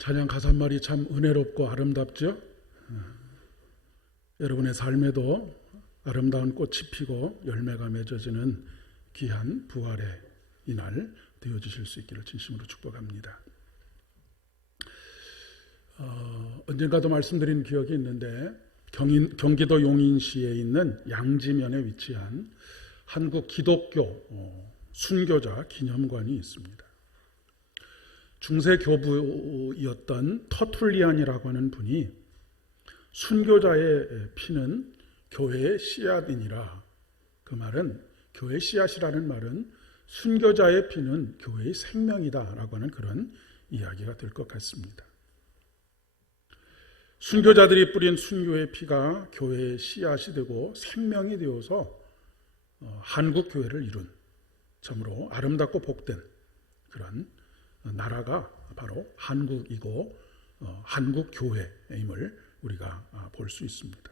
찬양 가사말이 참 은혜롭고 아름답죠? 여러분의 삶에도 아름다운 꽃이 피고 열매가 맺어지는 귀한 부활의 이날 되어주실 수 있기를 진심으로 축복합니다. 언젠가도 말씀드린 기억이 있는데 경기도 용인시에 있는 양지면에 위치한 한국 기독교 순교자 기념관이 있습니다. 중세 교부였던 터툴리안이라고 하는 분이 순교자의 피는 교회의 씨앗이니라. 그 말은 교회의 씨앗이라는 말은 순교자의 피는 교회의 생명이다라고 하는 그런 이야기가 될 것 같습니다. 순교자들이 뿌린 순교의 피가 교회의 씨앗이 되고 생명이 되어서 한국 교회를 이룬 참으로 아름답고 복된 그런 나라가 바로 한국이고 한국 교회임을 우리가 볼 수 있습니다.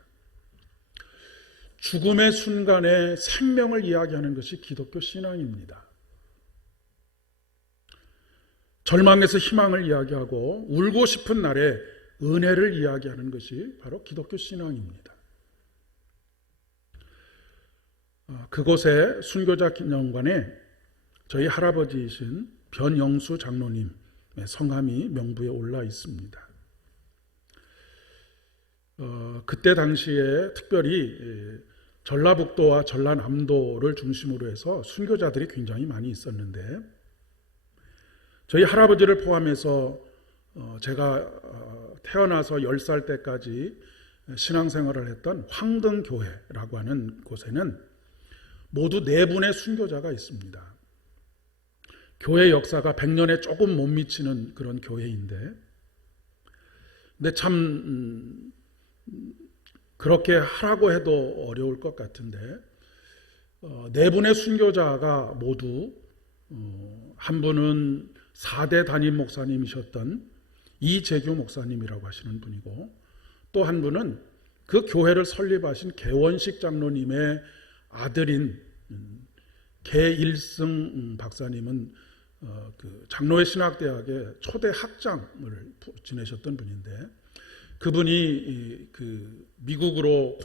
죽음의 순간에 생명을 이야기하는 것이 기독교 신앙입니다. 절망에서 희망을 이야기하고 울고 싶은 날에 은혜를 이야기하는 것이 바로 기독교 신앙입니다. 그곳에 순교자 기념관에 저희 할아버지이신 변영수 장로님의 성함이 명부에 올라 있습니다. 그때 당시에 특별히 전라북도와 전라남도를 중심으로 해서 순교자들이 굉장히 많이 있었는데 저희 할아버지를 포함해서 제가 태어나서 10살 때까지 신앙생활을 했던 황등교회라고 하는 곳에는 모두 4분의 순교자가 있습니다. 교회 역사가 100년에 조금 못 미치는 그런 교회인데 근데 참 그렇게 하라고 해도 어려울 것 같은데 4분의 순교자가 모두 한 분은 4대 담임 목사님이셨던 이재규 목사님이라고 하시는 분이고 또 한 분은 그 교회를 설립하신 개원식 장로님의 아들인 개일승 박사님은 그 장로회 신학대학의 초대 학장을 지내셨던 분인데 그분이 그 미국으로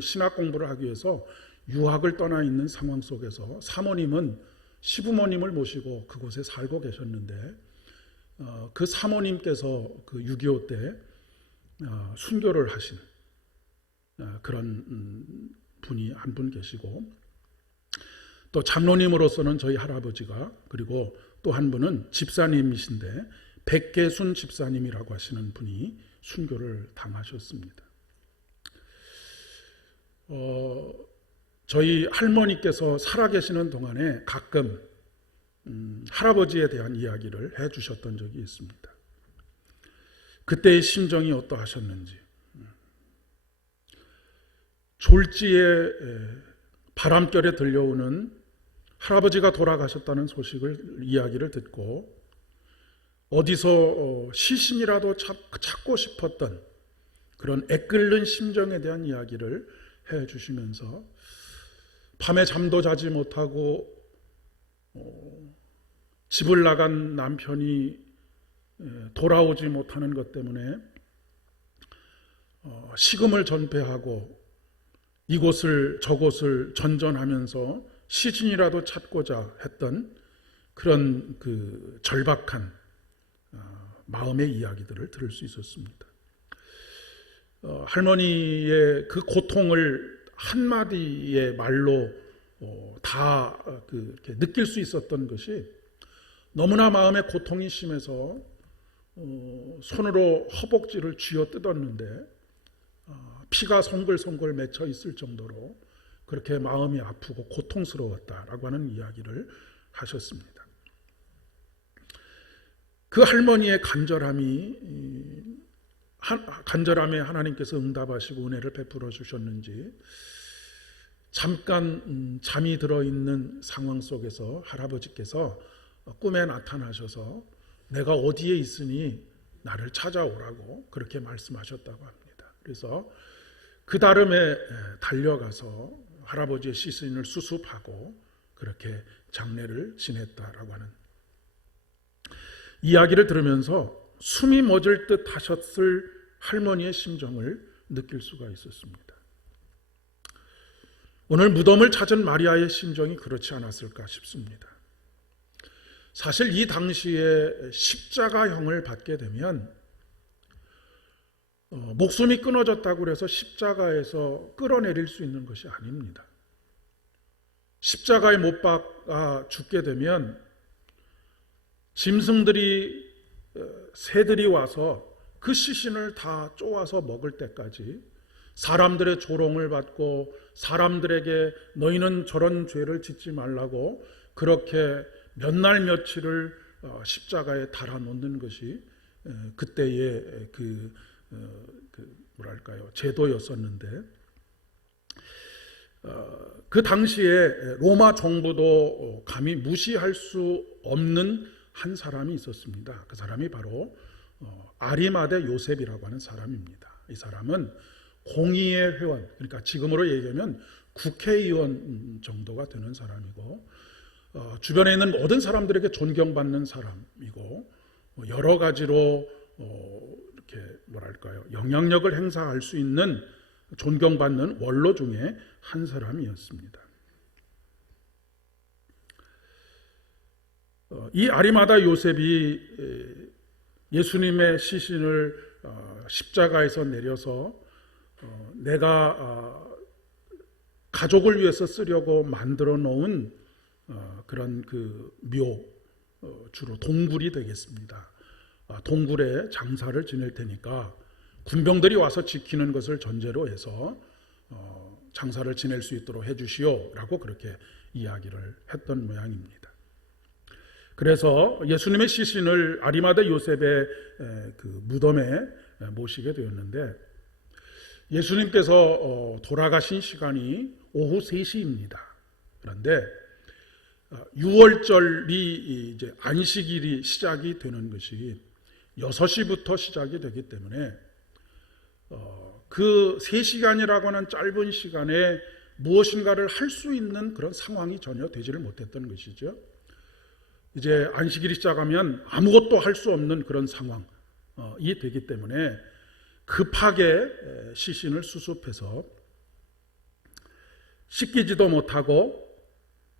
신학 공부를 하기 위해서 유학을 떠나 있는 상황 속에서 사모님은 시부모님을 모시고 그곳에 살고 계셨는데 그 사모님께서 그 6.25 때 순교를 하신 그런 분이 한 분 계시고 또 장로님으로서는 저희 할아버지가 그리고 또 한 분은 집사님이신데 백계순 집사님이라고 하시는 분이 순교를 당하셨습니다. 저희 할머니께서 살아계시는 동안에 가끔 할아버지에 대한 이야기를 해주셨던 적이 있습니다. 그때의 심정이 어떠하셨는지 졸지에 바람결에 들려오는 할아버지가 돌아가셨다는 이야기를 듣고 어디서 시신이라도 찾고 싶었던 그런 애끓는 심정에 대한 이야기를 해주시면서 밤에 잠도 자지 못하고 집을 나간 남편이 돌아오지 못하는 것 때문에 식음을 전폐하고 이곳을 저곳을 전전하면서 시신이라도 찾고자 했던 그런 그 절박한 마음의 이야기들을 들을 수 있었습니다. 할머니의 그 고통을 한마디의 말로 다 이렇게 느낄 수 있었던 것이 너무나 마음의 고통이 심해서 손으로 허벅지를 쥐어 뜯었는데 피가 송글송글 맺혀 있을 정도로 그렇게 마음이 아프고 고통스러웠다라고 하는 이야기를 하셨습니다. 그 할머니의 간절함에 하나님께서 응답하시고 은혜를 베풀어 주셨는지 잠깐 잠이 들어있는 상황 속에서 할아버지께서 꿈에 나타나셔서 내가 어디에 있으니 나를 찾아오라고 그렇게 말씀하셨다고 합니다. 그래서 그 다름에 달려가서 할아버지의 시신을 수습하고 그렇게 장례를 지냈다라고 하는 이야기를 들으면서 숨이 멎을 듯 하셨을 할머니의 심정을 느낄 수가 있었습니다. 오늘 무덤을 찾은 마리아의 심정이 그렇지 않았을까 싶습니다. 사실 이 당시에 십자가형을 받게 되면 목숨이 끊어졌다고 해서 십자가에서 끌어내릴 수 있는 것이 아닙니다. 십자가에 못 박아 죽게 되면 짐승들이 새들이 와서 그 시신을 다 쪼아서 먹을 때까지 사람들의 조롱을 받고 사람들에게 너희는 저런 죄를 짓지 말라고 그렇게 몇 날 며칠을 십자가에 달아놓는 것이 그때의 뭐랄까요, 제도였었는데, 그 당시에 로마 정부도 감히 무시할 수 없는 한 사람이 있었습니다. 그 사람이 바로 아리마대 요셉이라고 하는 사람입니다. 이 사람은 공의회 회원, 그러니까 지금으로 얘기하면 국회의원 정도가 되는 사람이고, 주변에 있는 모든 사람들에게 존경받는 사람이고, 여러 가지로 이렇게 뭐랄까요, 영향력을 행사할 수 있는 존경받는 원로 중에 한 사람이었습니다. 이 아리마다 요셉이 예수님의 시신을 십자가에서 내려서 내가 가족을 위해서 쓰려고 만들어 놓은 그런 그 묘, 주로 동굴이 되겠습니다. 동굴에 장사를 지낼 테니까 군병들이 와서 지키는 것을 전제로 해서 장사를 지낼 수 있도록 해주시오라고 그렇게 이야기를 했던 모양입니다. 그래서 예수님의 시신을 아리마대 요셉의 그 무덤에 모시게 되었는데, 예수님께서 돌아가신 시간이 오후 3시입니다. 그런데 6월절이 이제 안식일이 시작이 되는 것이 6시부터 시작이 되기 때문에 그 3시간이라고 하는 짧은 시간에 무엇인가를 할 수 있는 그런 상황이 전혀 되지를 못했던 것이죠. 이제 안식일이 시작하면 아무것도 할 수 없는 그런 상황이 되기 때문에 급하게 시신을 수습해서 씻기지도 못하고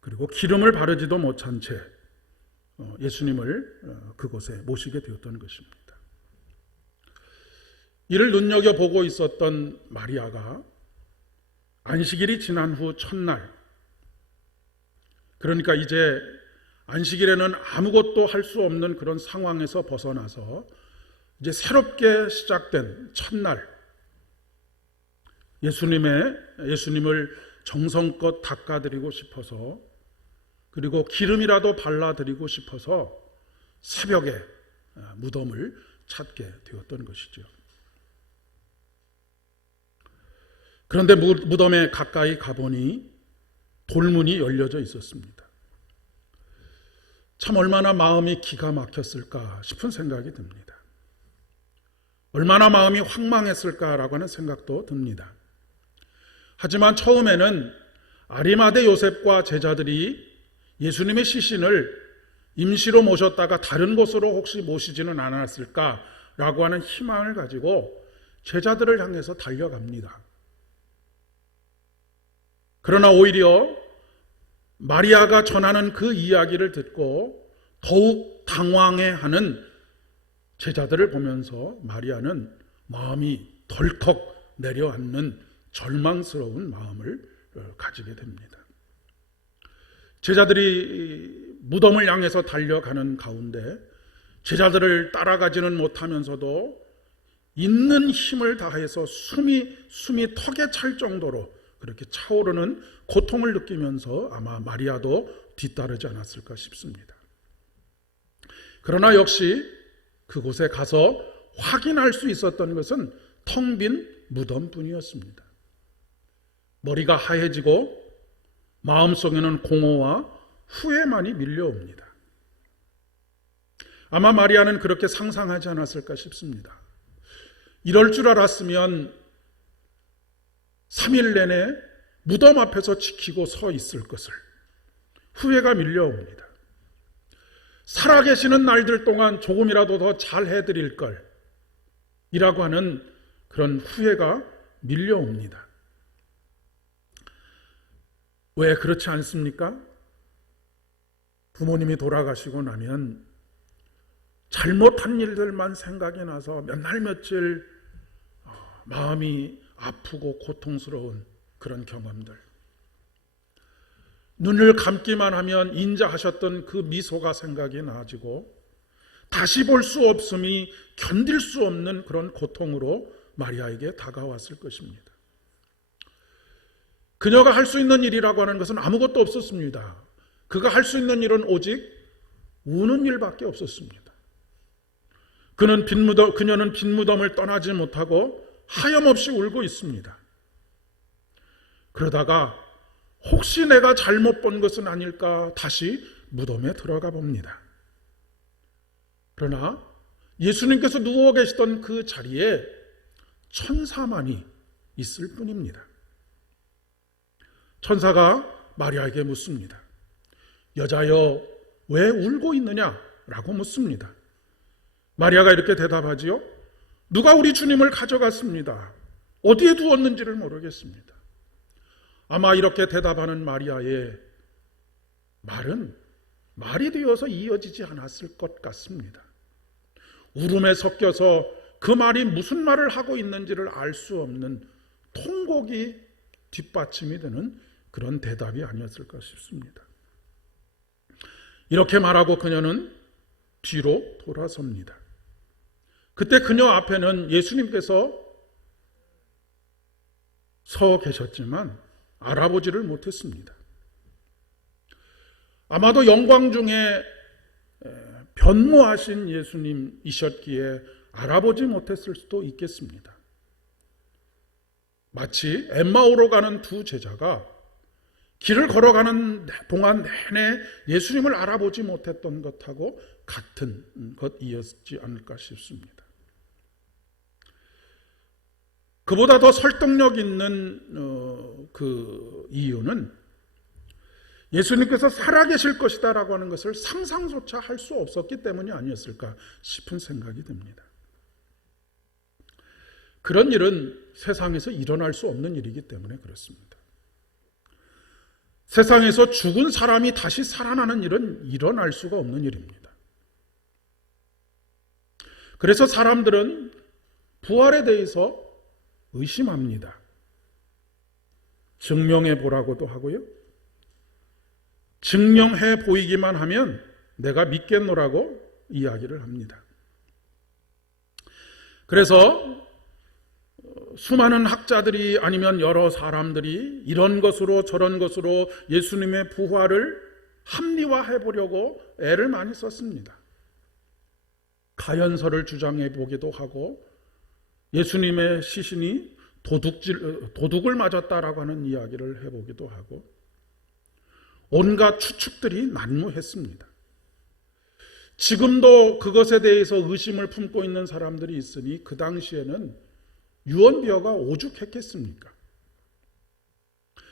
그리고 기름을 바르지도 못한 채 예수님을 그곳에 모시게 되었던 것입니다. 이를 눈여겨보고 있었던 마리아가 안식일이 지난 후 첫날, 그러니까 이제 안식일에는 아무것도 할 수 없는 그런 상황에서 벗어나서 이제 새롭게 시작된 첫날, 예수님을 정성껏 닦아드리고 싶어서, 그리고 기름이라도 발라드리고 싶어서 새벽에 무덤을 찾게 되었던 것이죠. 그런데 무덤에 가까이 가보니 돌문이 열려져 있었습니다. 참 얼마나 마음이 기가 막혔을까 싶은 생각이 듭니다. 얼마나 마음이 황망했을까라고 하는 생각도 듭니다. 하지만 처음에는 아리마대 요셉과 제자들이 예수님의 시신을 임시로 모셨다가 다른 곳으로 혹시 모시지는 않았을까라고 하는 희망을 가지고 제자들을 향해서 달려갑니다. 그러나 오히려 마리아가 전하는 그 이야기를 듣고 더욱 당황해하는 제자들을 보면서 마리아는 마음이 덜컥 내려앉는 절망스러운 마음을 가지게 됩니다. 제자들이 무덤을 향해서 달려가는 가운데 제자들을 따라가지는 못하면서도 있는 힘을 다해서 숨이 턱에 찰 정도로 그렇게 차오르는 고통을 느끼면서 아마 마리아도 뒤따르지 않았을까 싶습니다. 그러나 역시 그곳에 가서 확인할 수 있었던 것은 텅 빈 무덤뿐이었습니다. 머리가 하얘지고 마음속에는 공허와 후회만이 밀려옵니다. 아마 마리아는 그렇게 상상하지 않았을까 싶습니다. 이럴 줄 알았으면 3일 내내 무덤 앞에서 지키고 서 있을 것을. 후회가 밀려옵니다. 살아계시는 날들 동안 조금이라도 더 잘 해드릴 걸 이라고 하는 그런 후회가 밀려옵니다. 왜 그렇지 않습니까? 부모님이 돌아가시고 나면 잘못한 일들만 생각이 나서 몇 날 며칠 마음이 아프고 고통스러운 그런 경험들. 눈을 감기만 하면 인자하셨던 그 미소가 생각이 나지고 다시 볼 수 없음이 견딜 수 없는 그런 고통으로 마리아에게 다가왔을 것입니다. 그녀가 할 수 있는 일이라고 하는 것은 아무것도 없었습니다. 그가 할 수 있는 일은 오직 우는 일밖에 없었습니다. 그녀는 빈무덤을 떠나지 못하고 하염없이 울고 있습니다. 그러다가 혹시 내가 잘못 본 것은 아닐까 다시 무덤에 들어가 봅니다. 그러나 예수님께서 누워 계시던 그 자리에 천사만이 있을 뿐입니다. 천사가 마리아에게 묻습니다. 여자여, 왜 울고 있느냐? 라고 묻습니다. 마리아가 이렇게 대답하지요. 누가 우리 주님을 가져갔습니다. 어디에 두었는지를 모르겠습니다. 아마 이렇게 대답하는 마리아의 말은 말이 되어서 이어지지 않았을 것 같습니다. 울음에 섞여서 그 말이 무슨 말을 하고 있는지를 알 수 없는 통곡이 뒷받침이 되는 그런 대답이 아니었을까 싶습니다. 이렇게 말하고 그녀는 뒤로 돌아섭니다. 그때 그녀 앞에는 예수님께서 서 계셨지만 알아보지를 못했습니다. 아마도 영광 중에 변모하신 예수님이셨기에 알아보지 못했을 수도 있겠습니다. 마치 엠마오로 가는 두 제자가 길을 걸어가는 동안 내내 예수님을 알아보지 못했던 것하고 같은 것이었지 않을까 싶습니다. 그보다 더 설득력 있는 그 이유는 예수님께서 살아계실 것이다 라고 하는 것을 상상조차 할 수 없었기 때문이 아니었을까 싶은 생각이 듭니다. 그런 일은 세상에서 일어날 수 없는 일이기 때문에 그렇습니다. 세상에서 죽은 사람이 다시 살아나는 일은 일어날 수가 없는 일입니다. 그래서 사람들은 부활에 대해서 의심합니다. 증명해 보라고도 하고요. 증명해 보이기만 하면 내가 믿겠노라고 이야기를 합니다. 그래서 수많은 학자들이 아니면 여러 사람들이 이런 것으로 저런 것으로 예수님의 부활을 합리화해 보려고 애를 많이 썼습니다. 가연설을 주장해 보기도 하고 예수님의 시신이 도둑을 맞았다라고 하는 이야기를 해보기도 하고 온갖 추측들이 난무했습니다. 지금도 그것에 대해서 의심을 품고 있는 사람들이 있으니 그 당시에는 유언비어가 오죽했겠습니까?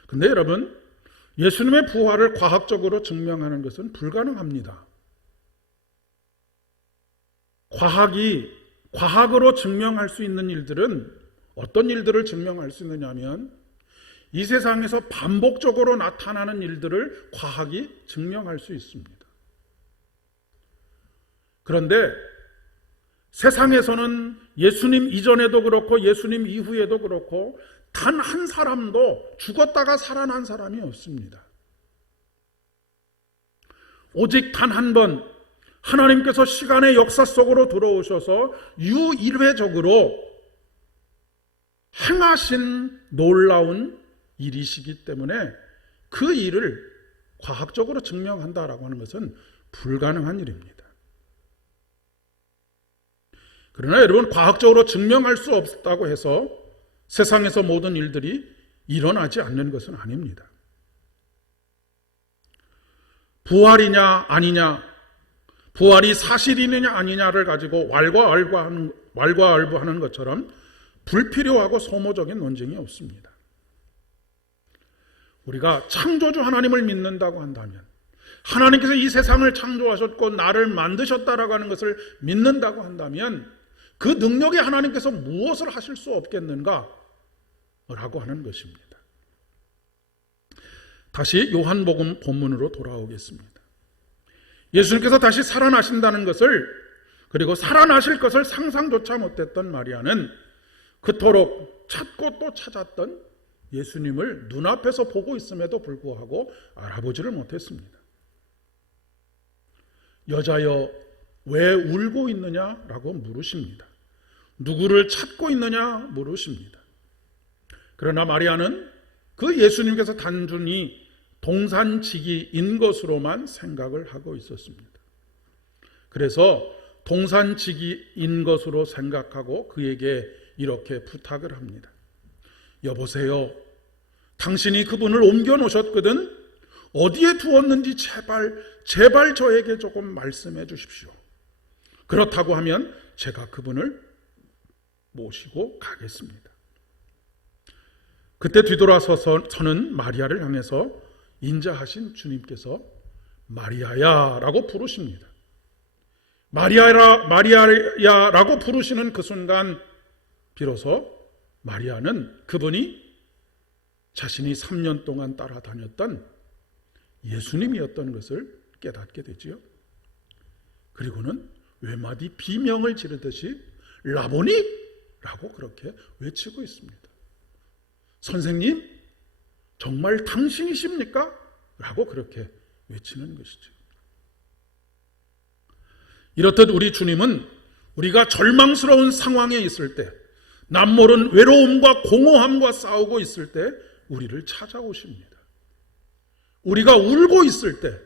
근데 여러분, 예수님의 부활을 과학적으로 증명하는 것은 불가능합니다. 과학으로 증명할 수 있는 일들은 어떤 일들을 증명할 수 있느냐 하면 이 세상에서 반복적으로 나타나는 일들을 과학이 증명할 수 있습니다. 그런데 세상에서는 예수님 이전에도 그렇고 예수님 이후에도 그렇고 단 한 사람도 죽었다가 살아난 사람이 없습니다. 오직 단 한 번 하나님께서 시간의 역사 속으로 들어오셔서 유일회적으로 행하신 놀라운 일이시기 때문에 그 일을 과학적으로 증명한다라고 하는 것은 불가능한 일입니다. 그러나 여러분, 과학적으로 증명할 수 없다고 해서 세상에서 모든 일들이 일어나지 않는 것은 아닙니다. 부활이냐 아니냐, 부활이 사실이느냐 아니냐를 가지고 왈가왈부하는 것처럼 불필요하고 소모적인 논쟁이 없습니다. 우리가 창조주 하나님을 믿는다고 한다면, 하나님께서 이 세상을 창조하셨고 나를 만드셨다라고 하는 것을 믿는다고 한다면 그 능력에 하나님께서 무엇을 하실 수 없겠는가? 라고 하는 것입니다. 다시 요한복음 본문으로 돌아오겠습니다. 예수님께서 다시 살아나신다는 것을, 그리고 살아나실 것을 상상조차 못했던 마리아는 그토록 찾고 또 찾았던 예수님을 눈앞에서 보고 있음에도 불구하고 알아보지를 못했습니다. 여자여 왜 울고 있느냐라고 물으십니다. 누구를 찾고 있느냐 물으십니다. 그러나 마리아는 그 예수님께서 단순히 동산지기인 것으로만 생각을 하고 있었습니다. 그래서 동산지기인 것으로 생각하고 그에게 이렇게 부탁을 합니다. 여보세요, 당신이 그분을 옮겨 놓으셨거든. 어디에 두었는지 제발 저에게 조금 말씀해 주십시오. 그렇다고 하면 제가 그분을 모시고 가겠습니다. 그때 뒤돌아서서는 마리아를 향해서 인자하신 주님께서 마리아야 라고 부르십니다. 마리아야 라고 부르시는 그 순간 비로소 마리아는 그분이 자신이 3년 동안 따라다녔던 예수님이었던 것을 깨닫게 되지요. 그리고는 외마디 비명을 지르듯이 라보니! 라고 그렇게 외치고 있습니다. 선생님, 정말 당신이십니까? 라고 그렇게 외치는 것이죠. 이렇듯 우리 주님은 우리가 절망스러운 상황에 있을 때, 남모른 외로움과 공허함과 싸우고 있을 때 우리를 찾아오십니다. 우리가 울고 있을 때,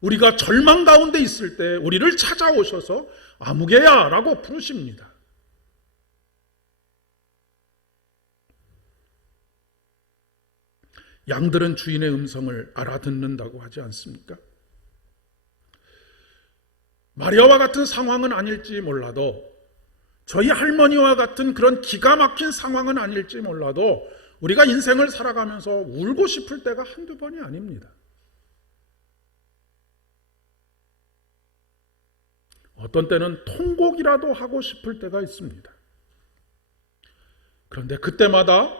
우리가 절망 가운데 있을 때 우리를 찾아오셔서 아무개야 라고 부르십니다. 양들은 주인의 음성을 알아듣는다고 하지 않습니까? 마리아와 같은 상황은 아닐지 몰라도, 저희 할머니와 같은 그런 기가 막힌 상황은 아닐지 몰라도 우리가 인생을 살아가면서 울고 싶을 때가 한두 번이 아닙니다. 어떤 때는 통곡이라도 하고 싶을 때가 있습니다. 그런데 그때마다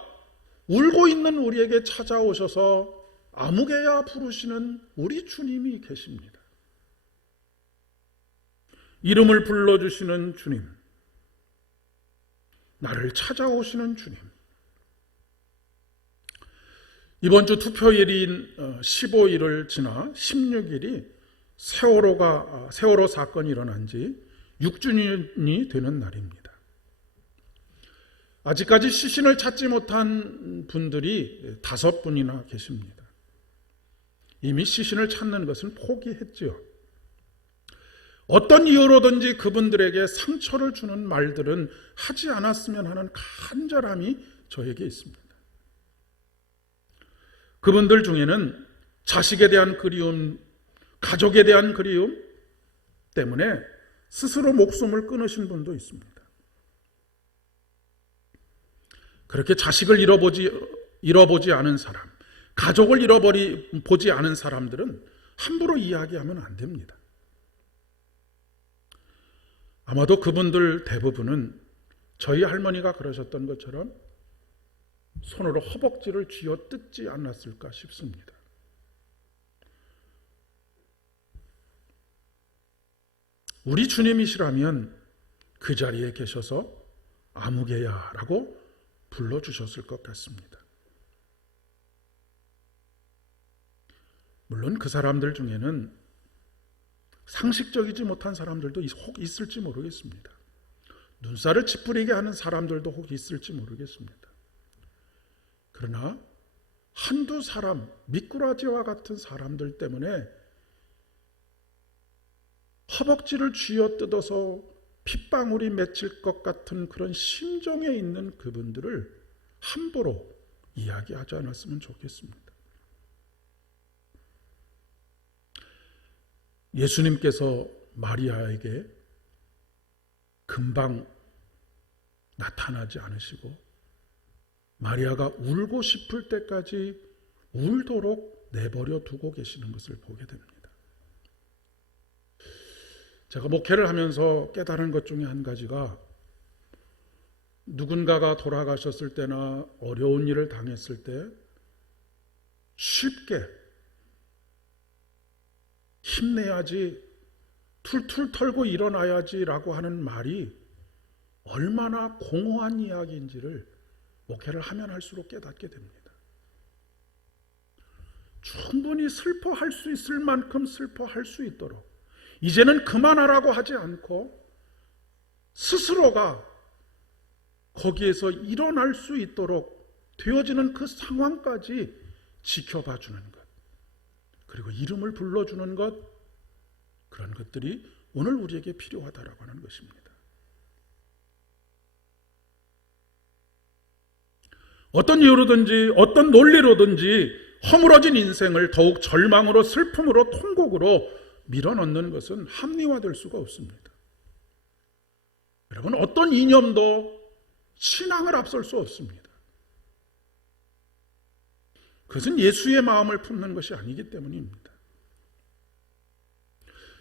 울고 있는 우리에게 찾아오셔서 아무개야 부르시는 우리 주님이 계십니다. 이름을 불러주시는 주님, 나를 찾아오시는 주님. 이번 주 투표일인 15일을 지나 16일이 세월호 사건이 일어난 지 6주년이 되는 날입니다. 아직까지 시신을 찾지 못한 분들이 5분이나 계십니다. 이미 시신을 찾는 것은 포기했지요. 어떤 이유로든지 그분들에게 상처를 주는 말들은 하지 않았으면 하는 간절함이 저에게 있습니다. 그분들 중에는 자식에 대한 그리움, 가족에 대한 그리움 때문에 스스로 목숨을 끊으신 분도 있습니다. 그렇게 자식을 잃어보지 않은 사람, 가족을 잃어보지 않은 사람들은 함부로 이야기하면 안 됩니다. 아마도 그분들 대부분은 저희 할머니가 그러셨던 것처럼 손으로 허벅지를 쥐어 뜯지 않았을까 싶습니다. 우리 주님이시라면 그 자리에 계셔서 아무개야 라고 불러주셨을 것 같습니다. 물론 그 사람들 중에는 상식적이지 못한 사람들도 혹 있을지 모르겠습니다. 눈살을 찌푸리게 하는 사람들도 혹 있을지 모르겠습니다. 그러나 한두 사람, 미꾸라지와 같은 사람들 때문에 허벅지를 쥐어뜯어서 핏방울이 맺힐 것 같은 그런 심정에 있는 그분들을 함부로 이야기하지 않았으면 좋겠습니다. 예수님께서 마리아에게 금방 나타나지 않으시고 마리아가 울고 싶을 때까지 울도록 내버려 두고 계시는 것을 보게 됩니다. 제가 목회를 하면서 깨달은 것 중에 한 가지가 누군가가 돌아가셨을 때나 어려운 일을 당했을 때 쉽게 힘내야지, 툴툴 털고 일어나야지라고 하는 말이 얼마나 공허한 이야기인지를 목회를 하면 할수록 깨닫게 됩니다. 충분히 슬퍼할 수 있을 만큼 슬퍼할 수 있도록 이제는 그만하라고 하지 않고 스스로가 거기에서 일어날 수 있도록 되어지는 그 상황까지 지켜봐 주는 것, 그리고 이름을 불러주는 것, 그런 것들이 오늘 우리에게 필요하다라고 하는 것입니다. 어떤 이유로든지 어떤 논리로든지 허물어진 인생을 더욱 절망으로, 슬픔으로, 통곡으로 밀어넣는 것은 합리화될 수가 없습니다. 여러분, 어떤 이념도 신앙을 앞설 수 없습니다. 그것은 예수의 마음을 품는 것이 아니기 때문입니다.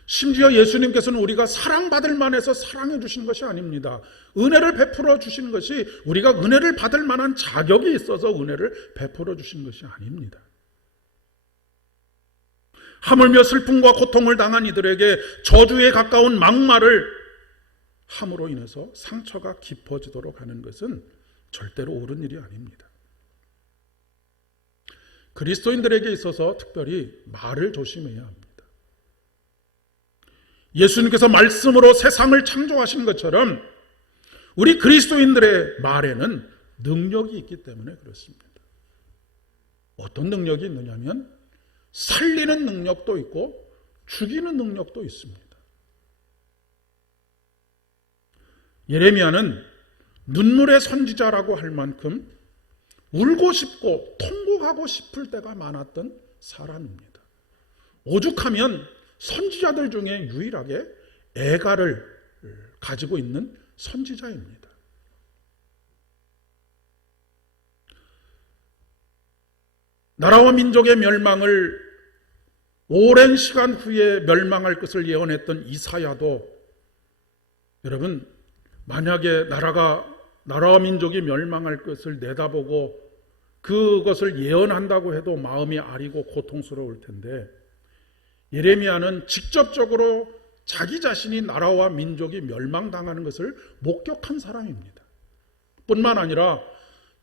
심지어 예수님께서는 우리가 사랑받을 만해서 사랑해 주신 것이 아닙니다. 은혜를 베풀어 주신 것이 우리가 은혜를 받을 만한 자격이 있어서 은혜를 베풀어 주신 것이 아닙니다. 하물며 슬픔과 고통을 당한 이들에게 저주에 가까운 막말을 함으로 인해서 상처가 깊어지도록 하는 것은 절대로 옳은 일이 아닙니다. 그리스도인들에게 있어서 특별히 말을 조심해야 합니다. 예수님께서 말씀으로 세상을 창조하신 것처럼 우리 그리스도인들의 말에는 능력이 있기 때문에 그렇습니다. 어떤 능력이 있느냐면 살리는 능력도 있고 죽이는 능력도 있습니다. 예레미야는 눈물의 선지자라고 할 만큼 울고 싶고 통곡하고 싶을 때가 많았던 사람입니다. 오죽하면 선지자들 중에 유일하게 애가를 가지고 있는 선지자입니다. 나라와 민족의 멸망을 오랜 시간 후에 멸망할 것을 예언했던 이사야도, 여러분, 만약에 나라와 민족이 멸망할 것을 내다보고 그것을 예언한다고 해도 마음이 아리고 고통스러울 텐데, 예레미야는 직접적으로 자기 자신이 나라와 민족이 멸망당하는 것을 목격한 사람입니다. 뿐만 아니라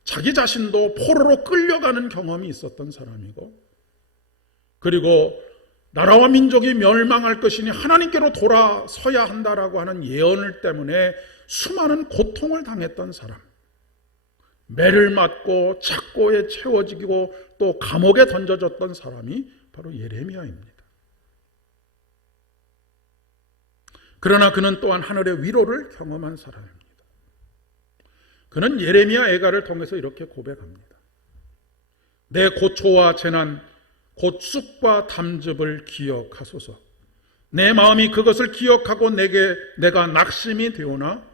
자기 자신도 포로로 끌려가는 경험이 있었던 사람이고, 그리고 나라와 민족이 멸망할 것이니 하나님께로 돌아서야 한다라고 하는 예언을 때문에 수많은 고통을 당했던 사람, 매를 맞고 착고에 채워지고 또 감옥에 던져졌던 사람이 바로 예레미야입니다. 그러나 그는 또한 하늘의 위로를 경험한 사람입니다. 그는 예레미야 애가를 통해서 이렇게 고백합니다. 내 고초와 재난 곧 쑥과 담즙을 기억하소서. 내 마음이 그것을 기억하고 내가 낙심이 되오나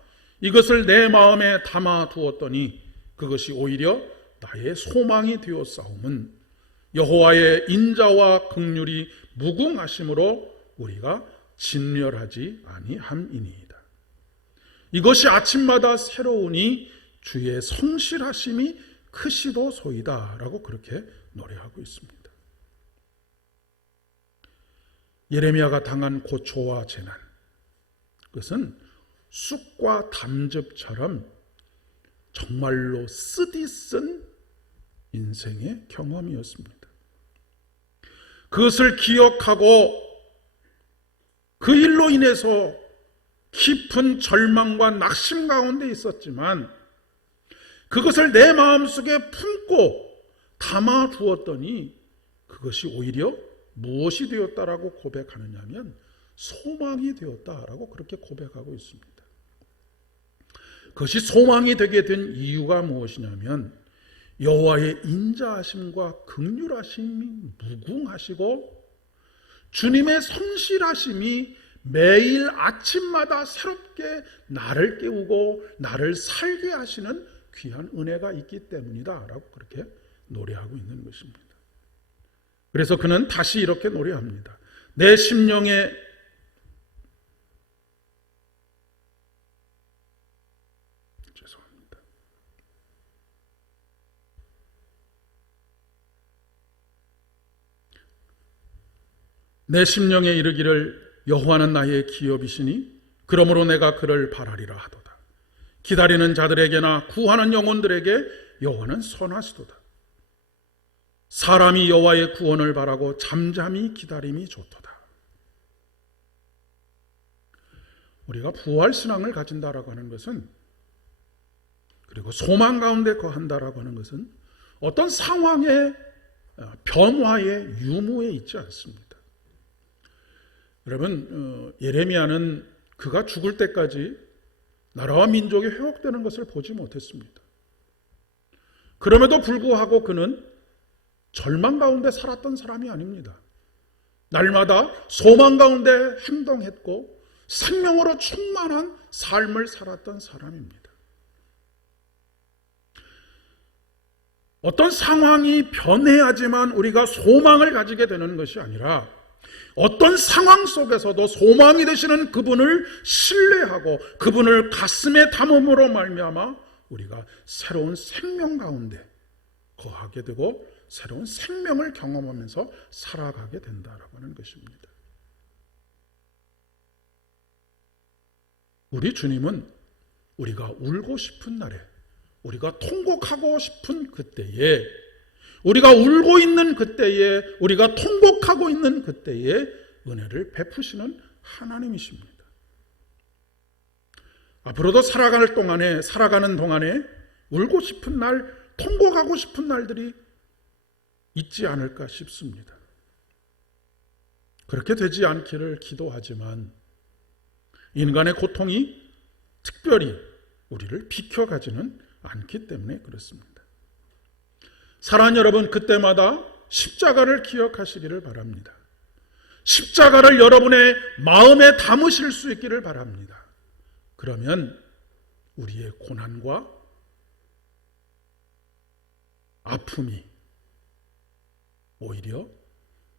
이것을 내 마음에 담아 두었더니 그것이 오히려 나의 소망이 되었사옴은 여호와의 인자와 긍휼이 무궁하심으로 우리가 진멸하지 아니함이니이다. 이것이 아침마다 새로우니 주의 성실하심이 크시도소이다 라고 그렇게 노래하고 있습니다. 예레미야가 당한 고초와 재난, 그것은 쑥과 담즙처럼 정말로 쓰디쓴 인생의 경험이었습니다. 그것을 기억하고 그 일로 인해서 깊은 절망과 낙심 가운데 있었지만 그것을 내 마음속에 품고 담아 두었더니 그것이 오히려 무엇이 되었다라고 고백하느냐 하면 소망이 되었다라고 그렇게 고백하고 있습니다. 그것이 소망이 되게 된 이유가 무엇이냐면 여호와의 인자하심과 긍휼하심이 무궁하시고 주님의 성실하심이 매일 아침마다 새롭게 나를 깨우고 나를 살게 하시는 귀한 은혜가 있기 때문이다 라고 그렇게 노래하고 있는 것입니다. 그래서 그는 다시 이렇게 노래합니다. 내 심령에 내 심령에 이르기를 여호와는 나의 기업이시니 그러므로 내가 그를 바라리라 하도다. 기다리는 자들에게나 구하는 영혼들에게 여호와는 선하시도다. 사람이 여호와의 구원을 바라고 잠잠히 기다림이 좋도다. 우리가 부활신앙을 가진다라고 하는 것은, 그리고 소망 가운데 거한다라고 하는 것은 어떤 상황의 변화의 유무에 있지 않습니다. 여러분, 예레미야는 그가 죽을 때까지 나라와 민족이 회복되는 것을 보지 못했습니다. 그럼에도 불구하고 그는 절망 가운데 살았던 사람이 아닙니다. 날마다 소망 가운데 행동했고 생명으로 충만한 삶을 살았던 사람입니다. 어떤 상황이 변해야지만 우리가 소망을 가지게 되는 것이 아니라, 어떤 상황 속에서도 소망이 되시는 그분을 신뢰하고 그분을 가슴에 담음으로 말미암아 우리가 새로운 생명 가운데 거하게 되고 새로운 생명을 경험하면서 살아가게 된다라고 하는 것입니다. 우리 주님은 우리가 울고 싶은 날에, 우리가 통곡하고 싶은 그때에, 우리가 울고 있는 그때에, 우리가 통곡하고 있는 그때에 은혜를 베푸시는 하나님이십니다. 앞으로도 살아가는 동안에 울고 싶은 날, 통곡하고 싶은 날들이 있지 않을까 싶습니다. 그렇게 되지 않기를 기도하지만 인간의 고통이 특별히 우리를 비켜가지는 않기 때문에 그렇습니다. 사랑하는 여러분, 그때마다 십자가를 기억하시기를 바랍니다. 십자가를 여러분의 마음에 담으실 수 있기를 바랍니다. 그러면 우리의 고난과 아픔이 오히려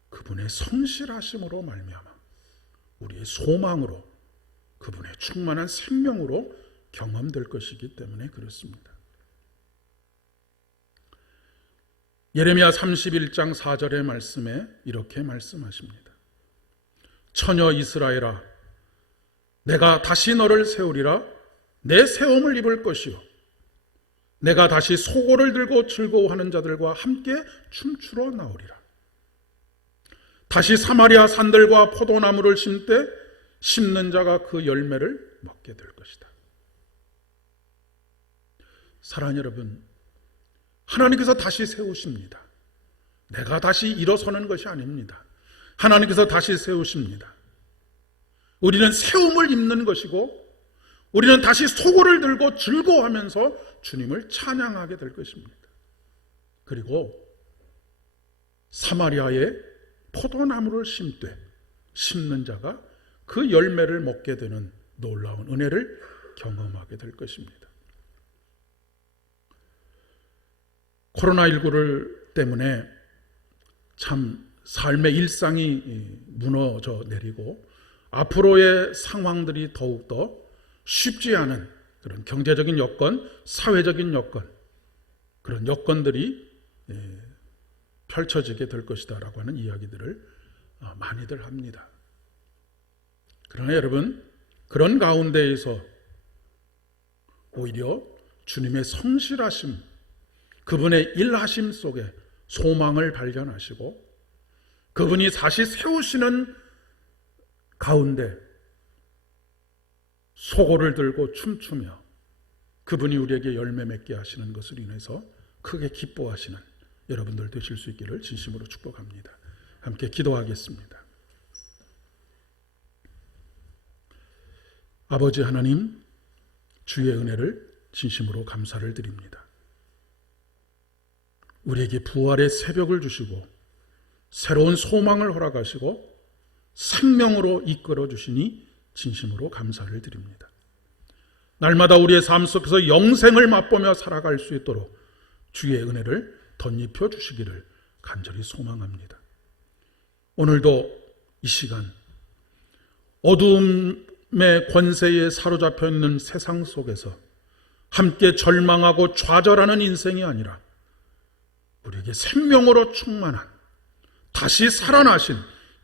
그분의 성실하심으로 말미암아 우리의 소망으로, 그분의 충만한 생명으로 경험될 것이기 때문에 그렇습니다. 예레미야 31장 4절의 말씀에 이렇게 말씀하십니다. 처녀 이스라엘아, 내가 다시 너를 세우리라. 내 세움을 입을 것이요, 내가 다시 소고를 들고 즐거워하는 자들과 함께 춤추러 나오리라. 다시 사마리아 산들과 포도나무를 심되 심는 자가 그 열매를 먹게 될 것이다. 사랑하는 여러분, 하나님께서 다시 세우십니다. 내가 다시 일어서는 것이 아닙니다. 하나님께서 다시 세우십니다. 우리는 세움을 입는 것이고, 우리는 다시 소고를 들고 즐거워하면서 주님을 찬양하게 될 것입니다. 그리고 사마리아에 포도나무를 심는 자가 그 열매를 먹게 되는 놀라운 은혜를 경험하게 될 것입니다. 코로나19를 때문에 참 삶의 일상이 무너져 내리고 앞으로의 상황들이 더욱더 쉽지 않은 그런 경제적인 여건, 사회적인 여건, 그런 여건들이 펼쳐지게 될 것이다 라고 하는 이야기들을 많이들 합니다. 그러나 여러분, 그런 가운데에서 오히려 주님의 성실하심, 그분의 일하심 속에 소망을 발견하시고 그분이 다시 세우시는 가운데 소고를 들고 춤추며 그분이 우리에게 열매 맺게 하시는 것을 인해서 크게 기뻐하시는 여러분들 되실 수 있기를 진심으로 축복합니다. 함께 기도하겠습니다. 아버지 하나님, 주의 은혜를 진심으로 감사를 드립니다. 우리에게 부활의 새벽을 주시고 새로운 소망을 허락하시고 생명으로 이끌어 주시니 진심으로 감사를 드립니다. 날마다 우리의 삶 속에서 영생을 맛보며 살아갈 수 있도록 주의 은혜를 덧입혀 주시기를 간절히 소망합니다. 오늘도 이 시간 어두움의 권세에 사로잡혀 있는 세상 속에서 함께 절망하고 좌절하는 인생이 아니라 우리에게 생명으로 충만한 다시 살아나신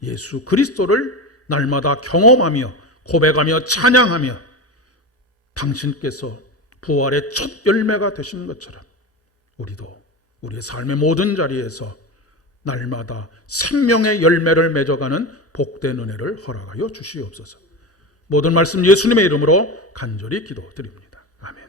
예수 그리스도를 날마다 경험하며 고백하며 찬양하며 당신께서 부활의 첫 열매가 되신 것처럼 우리도 우리의 삶의 모든 자리에서 날마다 생명의 열매를 맺어가는 복된 은혜를 허락하여 주시옵소서. 모든 말씀 예수님의 이름으로 간절히 기도드립니다. 아멘.